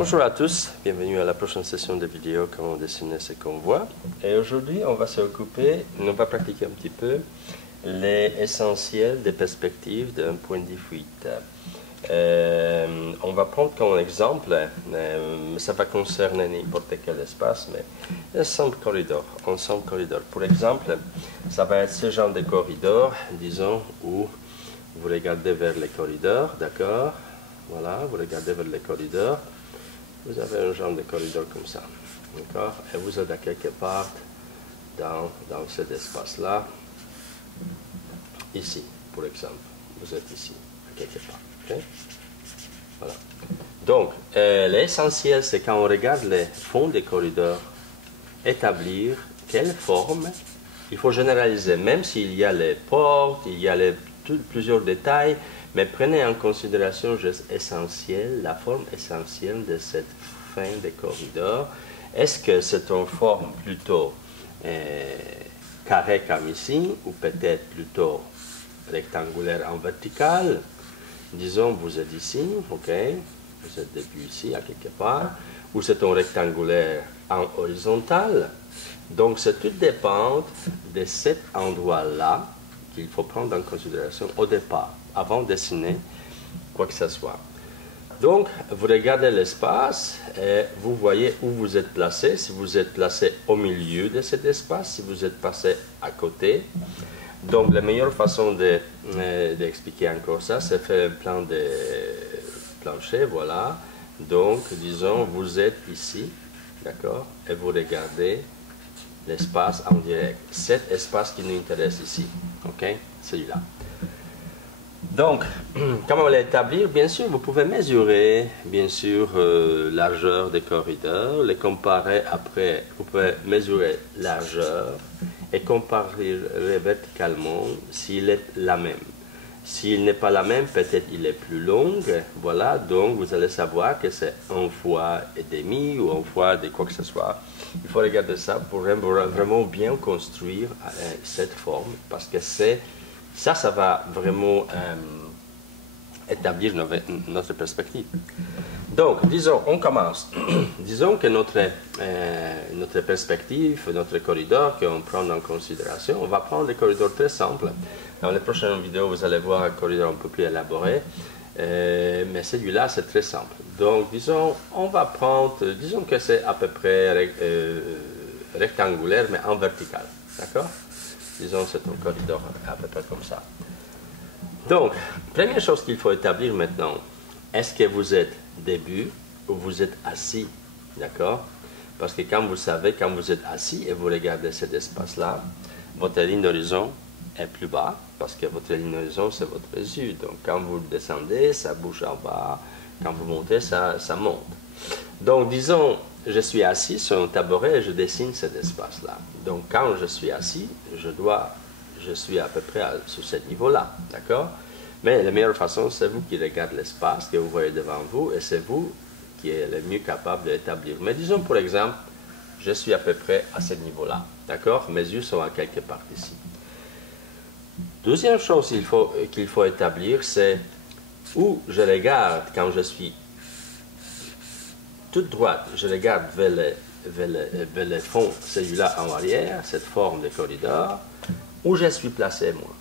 Bonjour à tous, bienvenue à la prochaine session de vidéo comment dessiner ce qu'on voit. Et aujourd'hui, on va pratiquer un petit peu les essentiels des perspectives d'un point de fuite. On va prendre comme exemple, ça va concerner n'importe quel espace, mais un simple corridor. Pour exemple, ça va être ce genre de corridor, disons, où vous regardez vers les corridors, d'accord? Voilà, vous regardez vers les corridors. Vous avez un genre de corridor comme ça, d'accord? Et vous êtes à quelque part dans cet espace-là, ici, pour exemple. Vous êtes ici, à quelque part, ok? Voilà. Donc, l'essentiel, c'est quand on regarde les fonds des corridors, établir quelle forme. Il faut généraliser, même s'il y a les portes, il y a plusieurs détails, mais prenez en considération juste essentiel, la forme essentielle de cette fin de corridor. Est-ce que c'est une forme plutôt carrée comme ici, ou peut-être plutôt rectangulaire en vertical? Disons, vous êtes ici, ok, vous êtes depuis ici, à quelque part, ou c'est un rectangulaire en horizontal. Donc, c'est tout dépend de cet endroit-là qu'il faut prendre en considération au départ, avant de dessiner quoi que ce soit. Donc, vous regardez l'espace et vous voyez où vous êtes placé. Si vous êtes placé au milieu de cet espace, si vous êtes passé à côté. Donc, la meilleure façon d'expliquer encore ça, c'est faire un plan de plancher, voilà. Donc, disons, vous êtes ici, d'accord, et vous regardez l'espace en direct. Cet espace qui nous intéresse ici, ok, celui-là. Donc, comment l'établir? Bien sûr, vous pouvez mesurer, bien sûr, largeur des corridors, les comparer après. Vous pouvez mesurer largeur et comparer verticalement s'il est la même. S'il n'est pas la même, peut-être il est plus long. Voilà, donc vous allez savoir que c'est 1 fois et demi ou 1 fois de quoi que ce soit. Il faut regarder ça pour vraiment bien construire cette forme, parce que ça va vraiment établir notre perspective. Donc, disons, on commence. Disons que notre perspective, notre corridor qu'on prend en considération, on va prendre des corridors très simples. Dans les prochaines vidéos, vous allez voir un corridor un peu plus élaboré, mais celui-là, c'est très simple. Donc, disons, on va prendre, disons que c'est à peu près rectangulaire, mais en vertical, d'accord? Disons, c'est un corridor à peu près comme ça. Donc, première chose qu'il faut établir maintenant, est-ce que vous êtes debout ou vous êtes assis, d'accord? Parce que quand vous savez, quand vous êtes assis et vous regardez cet espace-là, votre ligne d'horizon est plus bas, parce que votre ligne d'horizon, c'est votre yeux. Donc, quand vous descendez, ça bouge en bas. Quand vous montez, ça monte. Donc, disons, je suis assis sur un tabouret et je dessine cet espace-là. Donc, quand je suis assis, je suis à peu près sur ce niveau-là, d'accord? Mais la meilleure façon, c'est vous qui regardez l'espace que vous voyez devant vous et c'est vous qui êtes le mieux capable de l'établir. Mais disons, par exemple, je suis à peu près à ce niveau-là, d'accord? Mes yeux sont à quelque part ici. Deuxième chose qu'il faut établir, c'est où je regarde quand je suis toute droite, je regarde vers le fond, celui-là en arrière, cette forme de corridor, où je suis placé moi.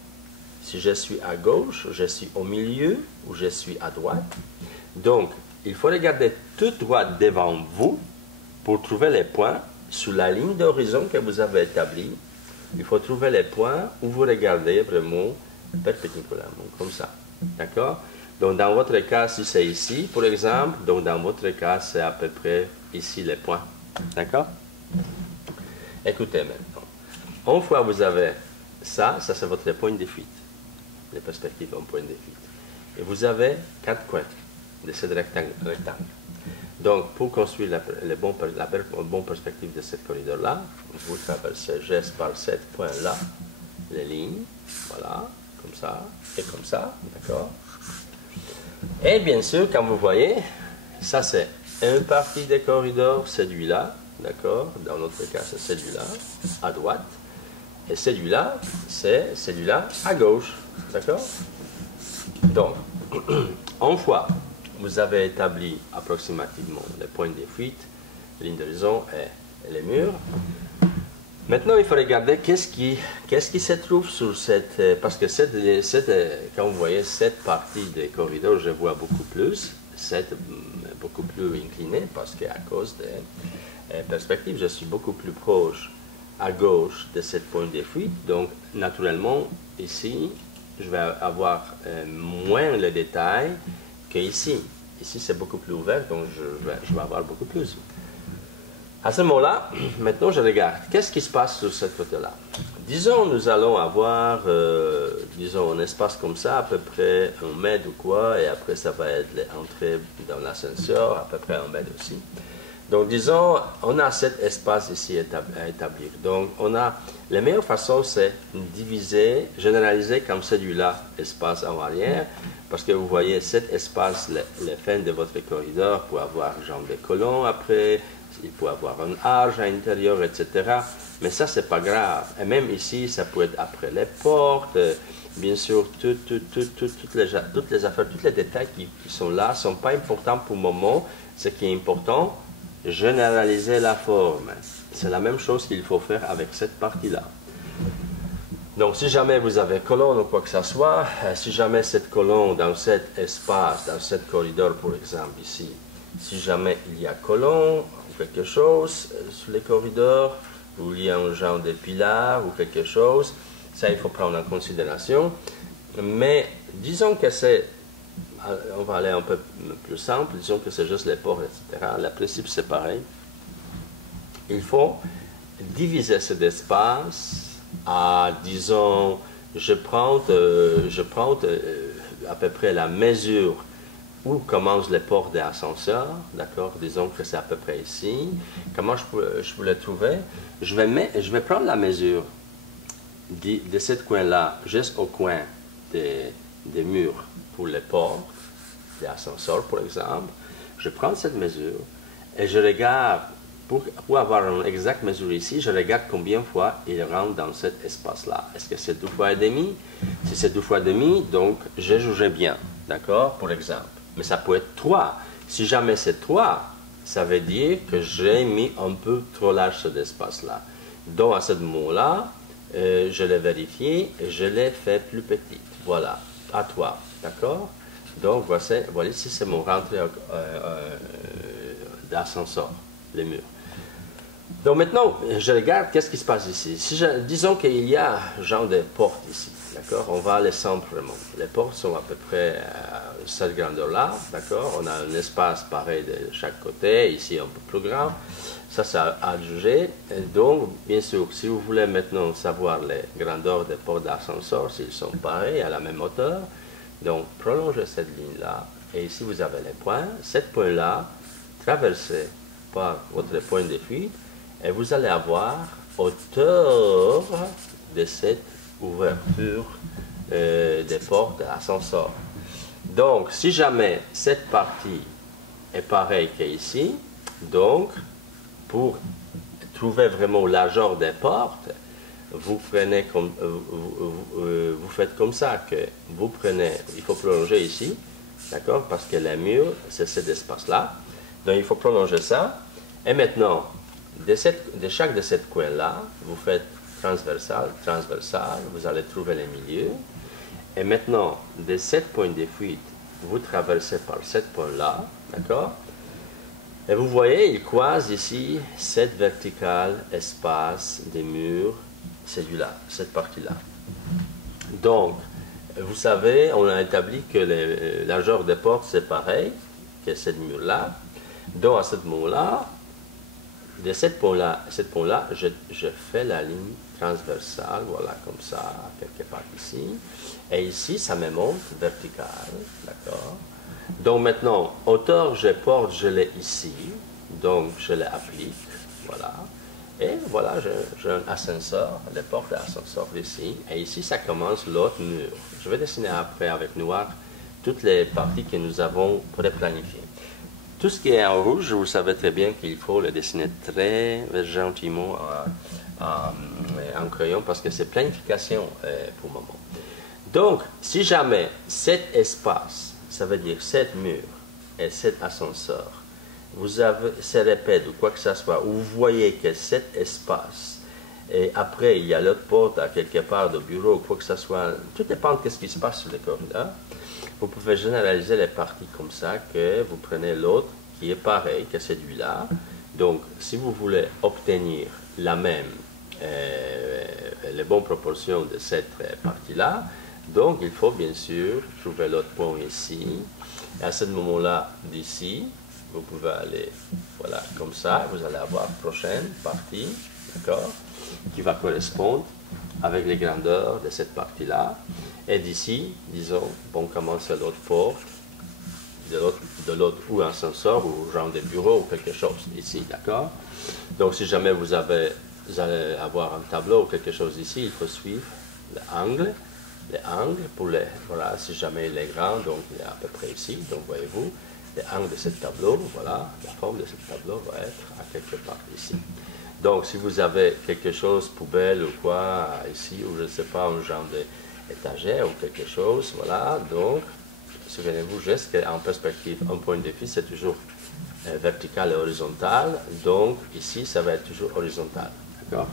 Si je suis à gauche, je suis au milieu, ou je suis à droite. Donc, il faut regarder tout droit devant vous pour trouver les points sur la ligne d'horizon que vous avez établie. Il faut trouver les points où vous regardez vraiment perpendiculairement, comme ça. D'accord? Donc, dans votre cas, si c'est ici, par exemple, donc dans votre cas, c'est à peu près ici les points. D'accord? Écoutez maintenant. Une fois que vous avez ça c'est votre point de fuite. Les perspectives en point de fuite. Et vous avez 4 coins de ce rectangle. Donc, pour construire la bonne perspective de ce corridor-là, vous traversez juste par ce point-là, les lignes, voilà, comme ça, et comme ça, d'accord? Et bien sûr, comme vous voyez, ça c'est une partie des corridors, celui-là, d'accord? Dans notre cas, c'est celui-là, à droite. Et celui-là, c'est celui-là à gauche, d'accord? Donc, une fois vous avez établi approximativement les points de fuite, ligne d'horizon et les murs. Maintenant, il faut regarder qu'est-ce qui se trouve sur cette... Parce que quand vous voyez cette partie des corridors, je vois beaucoup plus, beaucoup plus incliné, parce qu'à cause des perspectives, je suis beaucoup plus proche à gauche de ce point de fuite. Donc, naturellement, ici, je vais avoir moins de détails qu'ici. Ici, c'est beaucoup plus ouvert, donc je vais avoir beaucoup plus. À ce moment-là, maintenant je regarde, qu'est-ce qui se passe sur ce côté-là? Disons, nous allons avoir, disons, un espace comme ça, à peu près 1 mètre ou quoi, et après ça va être l'entrée dans l'ascenseur, à peu près 1 mètre aussi. Donc, disons, on a cet espace ici à établir. Donc, la meilleure façon, c'est diviser, généraliser comme celui-là, espace en arrière, parce que vous voyez, cet espace, les fins de votre corridor, pour avoir genre des colonnes après, il peut avoir un arche à l'intérieur, etc. Mais ça, c'est pas grave. Et même ici, ça peut être après les portes. Bien sûr, toutes les affaires, tous les détails qui sont là ne sont pas importants pour le moment. Ce qui est important, généraliser la forme. C'est la même chose qu'il faut faire avec cette partie-là. Donc, si jamais vous avez colonne ou quoi que ce soit, si jamais cette colonne dans cet espace, dans cet corridor, par exemple, ici, si jamais il y a colonne, quelque chose sur les corridors, ou il y a un genre de pilar ou quelque chose, ça il faut prendre en considération. Mais disons que c'est, on va aller un peu plus simple, disons que c'est juste les portes, etc. Le principe c'est pareil. Il faut diviser cet espace à, disons, je prends à peu près la mesure où commencent les portes d'ascenseur, d'accord, disons que c'est à peu près ici. Comment je peux le trouver? Je vais prendre la mesure de ce coin-là, juste au coin des murs pour les portes d'ascenseur, par exemple. Je prends cette mesure et je regarde, pour avoir une exacte mesure ici, je regarde combien de fois il rentre dans cet espace-là. Est-ce que c'est 2 fois et demi? Si c'est 2 fois et demi, donc je jugerai bien, d'accord, pour exemple. Mais ça peut être 3. Si jamais c'est 3, ça veut dire que j'ai mis un peu trop large cet espace-là. Donc, à ce moment-là, je l'ai vérifié et je l'ai fait plus petite. Voilà, à 3. D'accord? Donc, voilà, ici, c'est mon rentrée d'ascenseur, les murs. Donc, maintenant, je regarde qu'est-ce qui se passe ici. Disons qu'il y a genre de portes ici. D'accord? On va aller simplement. Les portes sont à peu près cette grandeur-là. D'accord? On a un espace pareil de chaque côté. Ici, un peu plus grand. Ça, c'est à juger. Et donc, bien sûr, si vous voulez maintenant savoir les grandeurs des portes d'ascenseur, s'ils sont pareils, à la même hauteur, donc, prolongez cette ligne-là. Et ici, vous avez les points. Cet point-là, traversé par votre point de fuite, et vous allez avoir hauteur de cette ouverture des portes d'ascenseur. Donc, si jamais cette partie est pareille qu'ici, donc, pour trouver vraiment la largeur des portes, vous prenez comme, vous faites comme ça, que vous prenez, il faut prolonger ici, d'accord, parce que les murs, c'est cet espace-là. Donc, il faut prolonger ça. Et maintenant, de chaque de ces coins-là, vous faites transversal, transversal, vous allez trouver les milieux. Et maintenant, de 7 points de fuite, vous traversez par 7 points-là, d'accord? Et vous voyez, il croise ici cette verticale espace des murs, celui-là, cette partie-là. Donc, vous savez, on a établi que la largeur des portes, c'est pareil que cette mur-là. Donc, à ce moment-là, de cette point-là, je fais la ligne transversale, voilà, comme ça, quelque part ici. Et ici, ça me monte vertical, d'accord? Donc maintenant, hauteur, je l'ai ici, donc je l'applique, voilà. Et voilà, j'ai un ascenseur, les portes d'ascenseur ici, et ici, ça commence l'autre mur. Je vais dessiner après avec noir toutes les parties que nous avons préplanifiées. Tout ce qui est en rouge, vous savez très bien qu'il faut le dessiner très gentiment en crayon parce que c'est planification pour le moment. Donc, si jamais cet espace, ça veut dire cet mur, et cet ascenseur, vous avez ces répètes ou quoi que ce soit, où vous voyez que cet espace, et après il y a l'autre porte à quelque part de bureau, ou quoi que ce soit, tout dépend de ce qui se passe sur le corridor. Vous pouvez généraliser les parties comme ça, que vous prenez l'autre qui est pareil que celui-là. Donc, si vous voulez obtenir la même, les bonnes proportions de cette partie-là, donc il faut bien sûr trouver l'autre point ici. Et à ce moment-là, d'ici, vous pouvez aller, voilà, comme ça, vous allez avoir la prochaine partie, d'accord, qui va correspondre avec les grandeurs de cette partie-là. Et d'ici, disons, on commence à l'autre porte, de l'autre ou ascenseur ou genre de bureau ou quelque chose ici, d'accord? Donc si jamais vous allez avoir un tableau ou quelque chose ici, il faut suivre l'angle, les angles pour les, voilà, si jamais il est grand, donc il est à peu près ici, donc voyez-vous, les angles de ce tableau, voilà, la forme de ce tableau va être à quelque part ici. Donc si vous avez quelque chose, poubelle ou quoi, ici, ou je ne sais pas, un genre d'étagère ou quelque chose, voilà, donc souvenez-vous juste qu'en perspective, un point de vue, c'est toujours vertical et horizontal. Donc, ici, ça va être toujours horizontal. D'accord?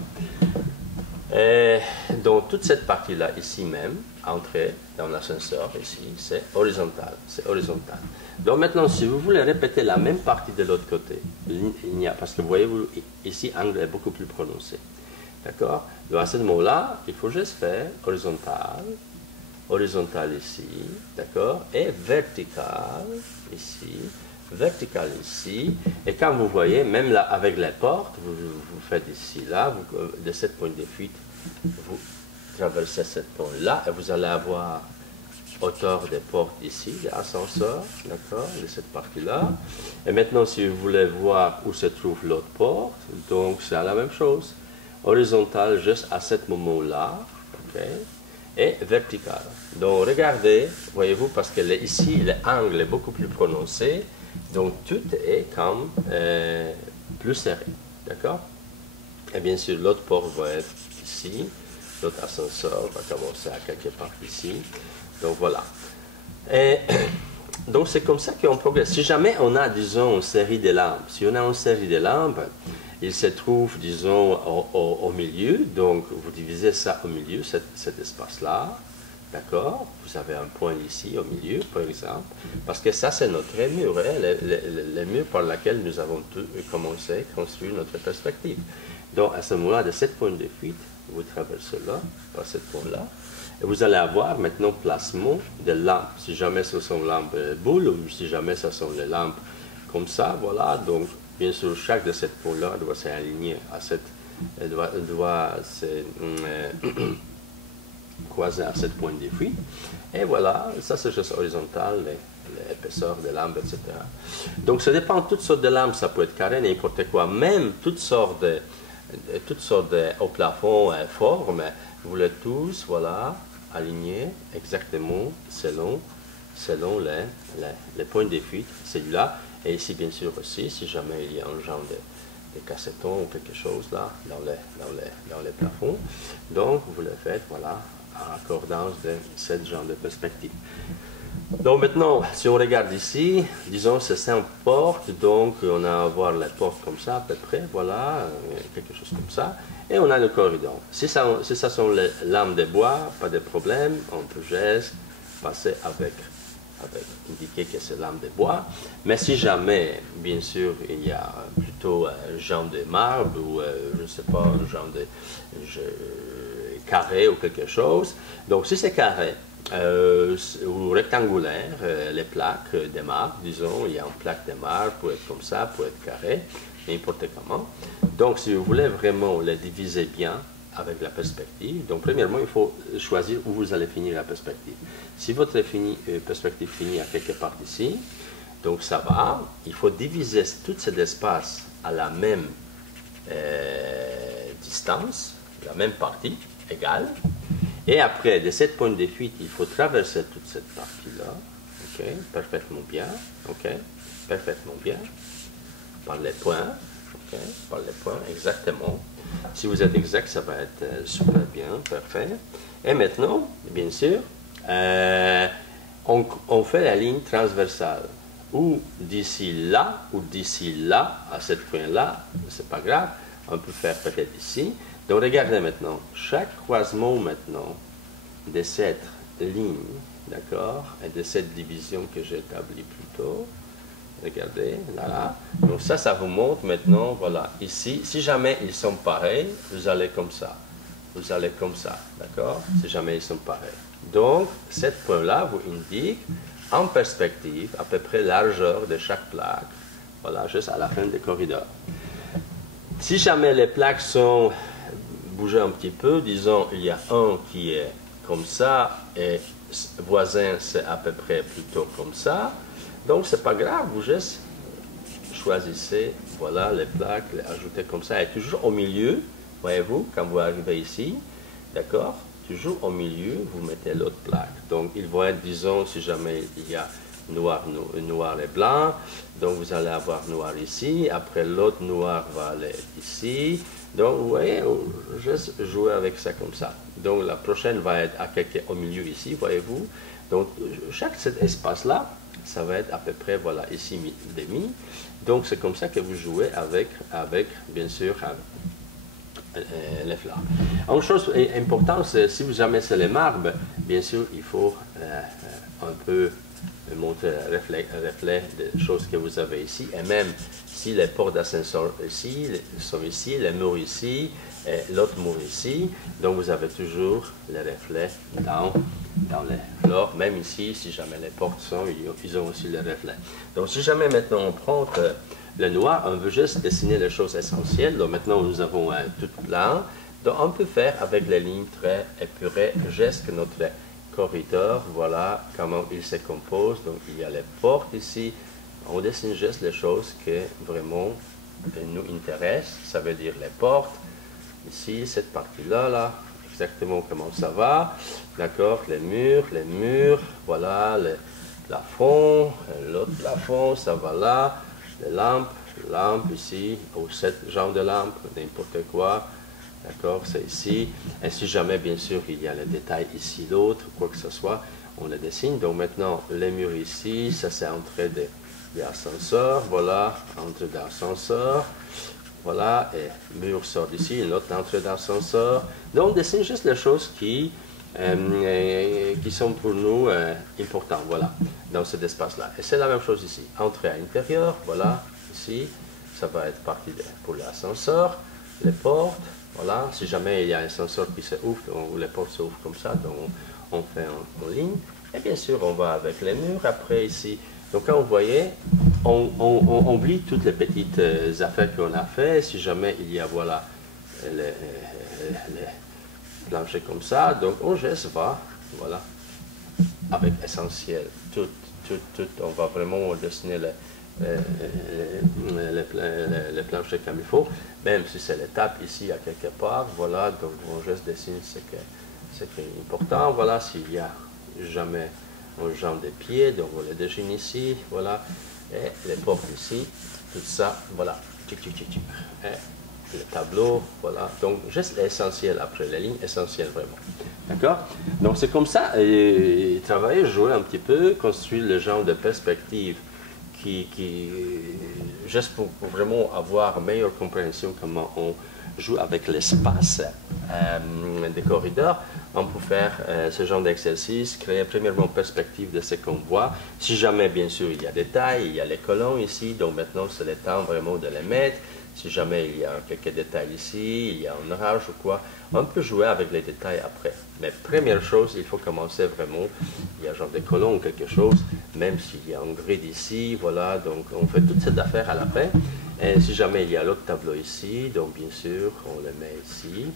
Donc, toute cette partie-là, ici même, entrée dans l'ascenseur, ici, c'est horizontal. C'est horizontal. Donc, maintenant, si vous voulez répéter la même partie de l'autre côté, il n'y a, parce que vous voyez, ici, l'angle est beaucoup plus prononcé. D'accord? Donc, à ce moment-là, il faut juste faire horizontal. Horizontal ici, d'accord, et vertical ici, et quand vous voyez, même là avec les portes, vous faites ici, là, de cette point de fuite, vous traversez cette point-là, et vous allez avoir hauteur des portes ici, l'ascenseur, d'accord, de cette partie-là, et maintenant si vous voulez voir où se trouve l'autre porte, donc c'est la même chose, horizontal juste à ce moment-là, ok, et vertical. Donc regardez, voyez-vous, parce que ici l'angle est beaucoup plus prononcé, donc tout est comme plus serré, d'accord? Et bien sûr l'autre porte va être ici, l'autre ascenseur va commencer à quelque part ici, donc voilà. Et donc c'est comme ça qu'on progresse. Si jamais on a, disons, une série de lampes, si on a une série de lampes, il se trouve, disons, au milieu, donc vous divisez ça au milieu, cet espace-là, d'accord? Vous avez un point ici, au milieu, par exemple, parce que ça, c'est notre mur, hein, le mur par lequel nous avons commencé à construire notre perspective. Donc, à ce moment-là, de ce point de fuite, vous traversez là, par ce point-là, et vous allez avoir maintenant placement de lampes. Si jamais ce sont lampes boules, ou si jamais ce sont les lampes comme ça, voilà, donc, bien sûr, chaque de ces points-là doit s'aligner à cette, doit se croiser à cette point de fuite. Et voilà, ça c'est juste horizontal, l'épaisseur des lampes, etc. Donc ça dépend de toutes sortes de lampes, ça peut être carré, n'importe quoi, même toutes sortes au plafond, formes, vous voulez tous, voilà, aligner exactement selon les points de fuite, celui-là. Et ici, bien sûr, aussi, si jamais il y a un genre de casseton ou quelque chose là, dans les plafonds, donc vous le faites, voilà, en accordance de ce genre de perspective. Donc maintenant, si on regarde ici, disons c'est 5 portes, donc on a à voir les portes comme ça, à peu près, voilà, quelque chose comme ça, et on a le corridor. Si ça sont les lames de bois, pas de problème, on peut juste passer avec indiquer que c'est lame de bois, mais si jamais, bien sûr, il y a plutôt un genre de marbre ou je ne sais pas, un genre de carré ou quelque chose, donc si c'est carré ou rectangulaire, les plaques de marbre, disons, il y a une plaque de marbre, peut être comme ça, peut être carré, n'importe comment. Donc si vous voulez vraiment les diviser bien, avec la perspective. Donc, premièrement, il faut choisir où vous allez finir la perspective. Si votre perspective finit à quelque part ici, donc ça va. Il faut diviser tout cet espace à la même distance, la même partie, égale. Et après, de ce point de fuite, il faut traverser toute cette partie-là. OK, parfaitement bien. OK, parfaitement bien. Par les points. OK, par les points, exactement. Si vous êtes exact, ça va être super bien, parfait. Et maintenant, bien sûr, on fait la ligne transversale. ou d'ici là, ou d'ici là, à ce point-là, c'est pas grave, on peut faire peut-être ici. Donc regardez maintenant, chaque croisement maintenant de cette ligne, d'accord, et de cette division que j'ai établie plus tôt, regardez, là. Donc ça vous montre maintenant, voilà, ici, si jamais ils sont pareils, vous allez comme ça. Vous allez comme ça, d'accord, si jamais ils sont pareils. Donc, ce point-là vous indique, en perspective, à peu près la largeur de chaque plaque, voilà, juste à la fin du corridor. Si jamais les plaques sont bougées un petit peu, disons, il y a un qui est comme ça, et voisin, c'est à peu près plutôt comme ça, donc c'est pas grave, vous juste choisissez, voilà, les plaques, les ajoutez comme ça, et toujours au milieu, voyez-vous, quand vous arrivez ici, d'accord, toujours au milieu, vous mettez l'autre plaque. Donc, il va être, disons, si jamais il y a noir et blanc, donc vous allez avoir noir ici, après l'autre noir va aller ici. Donc, vous voyez, juste jouer avec ça comme ça. Donc, la prochaine va être à au milieu ici, voyez-vous. Donc, chaque cet espace-là, ça va être à peu près, voilà, ici, demi. Donc, c'est comme ça que vous jouez avec bien sûr, les fleurs. Une chose importante, c'est si vous jamais c'est les marbres, bien sûr, il faut un peu montrer le reflet des choses que vous avez ici. Et même si les portes d'ascenseur ici sont ici, les murs ici, et l'autre mur ici, donc vous avez toujours les reflets dans les fleurs. Même ici, si jamais les portes sont, ils ont aussi les reflets. Donc si jamais maintenant on prend le noir, on veut juste dessiner les choses essentielles. Donc maintenant, nous avons tout blanc. Donc on peut faire avec les lignes très épurées, juste notre corridor. Voilà comment il se compose. Donc il y a les portes ici. On dessine juste les choses qui vraiment nous intéressent. Ça veut dire les portes. Ici, cette partie-là, là, exactement comment ça va. D'accord, les murs, voilà, le plafond, l'autre plafond, ça va là. Les lampes ici, ou cette genre de lampe, n'importe quoi, d'accord, c'est ici. Et si jamais, bien sûr, il y a les détails ici, l'autre, quoi que ce soit, on les dessine. Donc maintenant, les murs ici, ça c'est entrée de l'ascenseur, voilà, entrée d'ascenseur, voilà, et mur sort d'ici, l'autre entrée d'ascenseur. Donc on dessine juste les choses qui sont pour nous importantes, voilà, dans cet espace-là. Et c'est la même chose ici. Entrée à l'intérieur, voilà, ici, ça va être parti pour l'ascenseur, les portes, voilà, si jamais il y a un ascenseur qui se ouvre, ou les portes s'ouvrent comme ça, donc on fait en ligne. Et bien sûr, on va avec les murs, après ici. Donc quand vous voyez, on oublie toutes les petites affaires qu'on a fait. Si jamais il y a, voilà, les plancher comme ça, donc on geste va, voilà, avec essentiel, tout, on va vraiment dessiner les planchers comme il faut, même si c'est l'étape ici à quelque part, voilà, donc on juste dessine ce qui est important, voilà, s'il y a jamais un genre de pied, donc on les dessine ici, voilà, et les portes ici, tout ça, voilà, et le tableau, voilà, donc juste l'essentiel après, les lignes essentielles vraiment, d'accord? Donc c'est comme ça, et travailler, jouer un petit peu, construire le genre de perspective juste pour vraiment avoir une meilleure compréhension comment on joue avec l'espace des corridors, on peut faire ce genre d'exercice, créer premièrement perspective de ce qu'on voit. Si jamais, bien sûr, il y a des tailles, il y a les colonnes ici, donc maintenant c'est le temps vraiment de les mettre. Si jamais il y a quelques détails ici, il y a un orage ou quoi, on peut jouer avec les détails après. Mais première chose, il faut commencer vraiment, il y a genre des colonnes ou quelque chose, même s'il y a un grid ici, voilà, donc on fait toutes ces affaires à la fin. Et si jamais il y a l'autre tableau ici, donc bien sûr, on le met ici,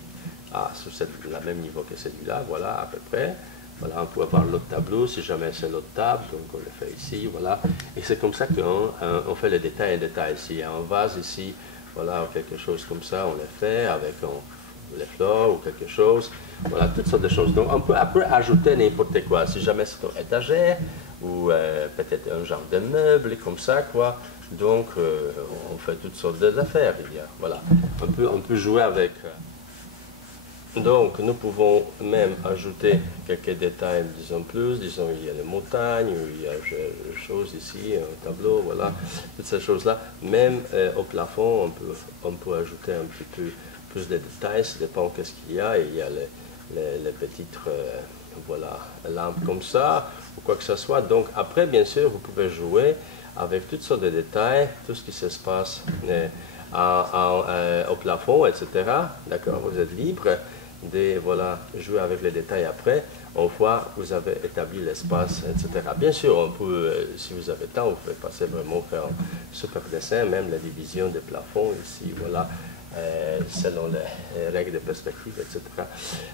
sur le même niveau que celui-là, voilà, à peu près. Voilà, on peut avoir l'autre tableau, si jamais c'est l'autre table, donc on le fait ici, voilà. Et c'est comme ça qu'on fait les détails et détails. S'il y a un vase ici, voilà, ou quelque chose comme ça, on le fait avec les fleurs ou quelque chose. Voilà, toutes sortes de choses. Donc on peut après ajouter n'importe quoi. Si jamais c'est une étagère ou peut-être un genre de meuble comme ça, quoi. Donc on fait toutes sortes d'affaires. Voilà, on peut jouer avec. Donc, nous pouvons même ajouter quelques détails, disons plus, disons il y a les montagnes, il y a des choses ici, un tableau, voilà, toutes ces choses-là. Même au plafond, on peut ajouter un petit peu plus de détails, ça dépend qu'est-ce qu'il y a. Il y a les petites voilà, lampes comme ça, ou quoi que ce soit. Donc, après, bien sûr, vous pouvez jouer avec toutes sortes de détails, tout ce qui se passe au plafond, etc. D'accord, vous êtes libre de voilà, jouer avec les détails après, une fois que vous avez établi l'espace, etc. Bien sûr, on peut, si vous avez le temps, vous pouvez passer vraiment faire un super dessin, même la division des plafonds ici, voilà, selon les règles de perspective, etc.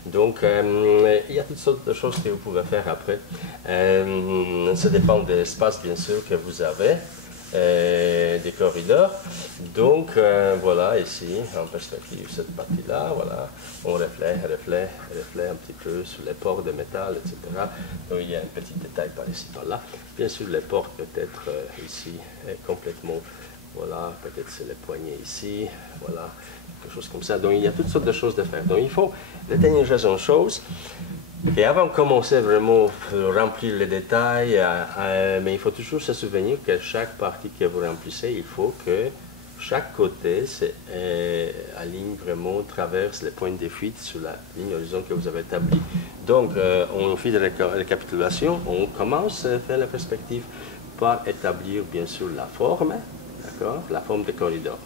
Donc, il y a toutes sortes de choses que vous pouvez faire après. Ça dépend de l'espace, bien sûr, que vous avez. Des corridors. Donc, voilà, ici, en perspective, cette partie-là, voilà, on reflète un petit peu sur les portes de métal, etc. Donc, il y a un petit détail par ici, par là. Bien sûr, les portes peut-être ici, complètement, voilà, peut-être c'est les poignées ici, voilà, quelque chose comme ça. Donc, il y a toutes sortes de choses à faire. Donc, il faut retenir une chose. Et avant de commencer vraiment à remplir les détails, mais il faut toujours se souvenir que chaque partie que vous remplissez, il faut que chaque côté aligne vraiment, traverse les points de fuite sur la ligne horizon que vous avez établie. Donc, on fait de récapitulation, on commence à faire la perspective par établir bien sûr la forme, d'accord, la forme des corridors.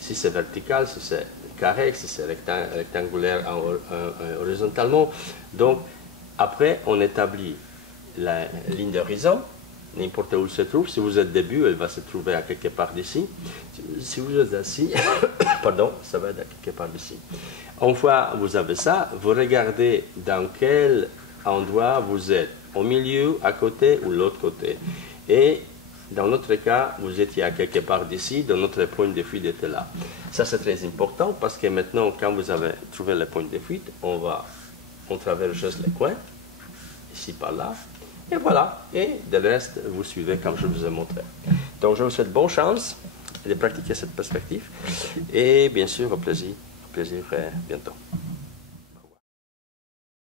Si c'est vertical, si c'est carré, si c'est rectangulaire horizontalement. Donc, après, on établit la ligne d'horizon, n'importe où elle se trouve. Si vous êtes début, elle va se trouver à quelque part d'ici. Si vous êtes assis, pardon, ça va être à quelque part d'ici. Une fois que vous avez ça, vous regardez dans quel endroit vous êtes, au milieu, à côté ou l'autre côté. Et dans notre cas, vous étiez à quelque part d'ici, dans notre point de fuite était là. Ça, c'est très important parce que maintenant, quand vous avez trouvé le point de fuite, on traverse juste les coins, ici par là, et voilà. Et de reste, vous suivez comme je vous ai montré. Donc, je vous souhaite bonne chance de pratiquer cette perspective. Et bien sûr, au plaisir bientôt.